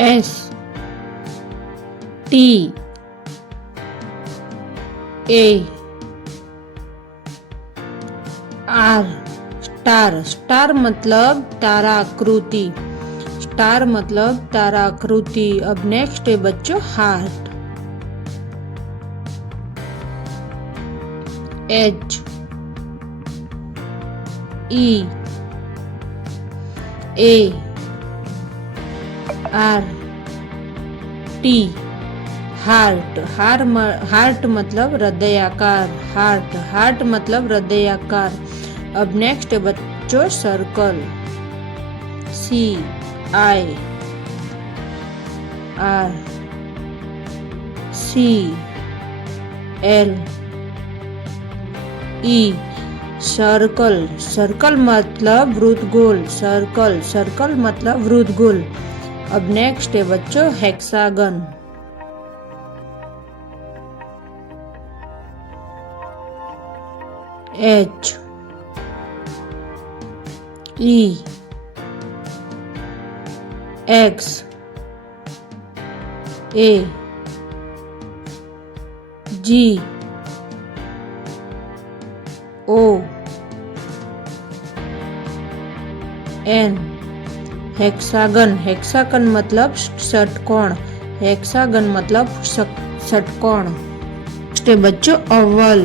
S T A R star. Star मतलब ताराकृति। Star मतलब ताराकृति। अब नेक्स्ट है बच्चों heart. H E A R T heart. Heart मतलब हृदयाकार। हार्ट मतलब हृदयाकार। अब नेक्स्ट है बच्चों circle. C I R C L E circle. Circle मतलब वृत्तगोल। सर्कल मतलब वृत्तगोल। अब नेक्स्ट है बच्चों hexagon. H E X A G O N hexagon. Hexagon मतलब षटकोण। हेक्सागन मतलब षटकोण। नेक्स्ट बच्चों oval.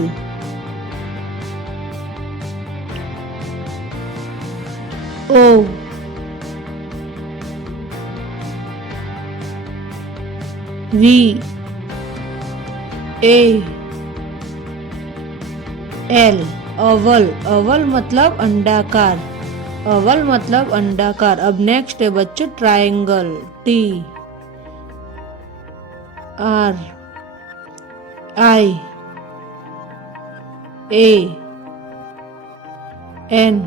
O V A L oval. Oval मतलब अंडाकार। ओवल मतलब अंडाकार। अब नेक्स्ट है बच्चों triangle. T R I A N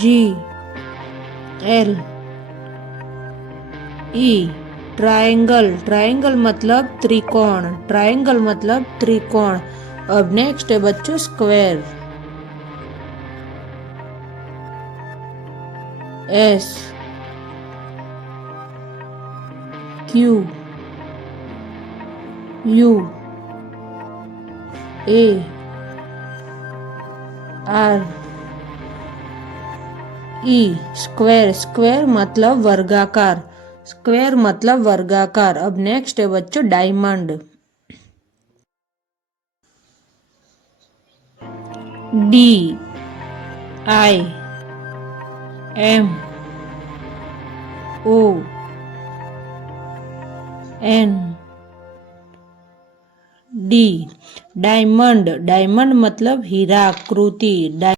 G L E triangle. Triangle मतलब त्रिकोण। ट्रायंगल मतलब त्रिकोण। अब नेक्स्ट है बच्चों square. S Q U A R E square. Square मतलब वर्गाकार। स्क्वायर मतलब वर्गाकार। अब नेक्स्ट है बच्चों diamond. D I M O N D diamond. Diamond मतलब हीरा आकृति।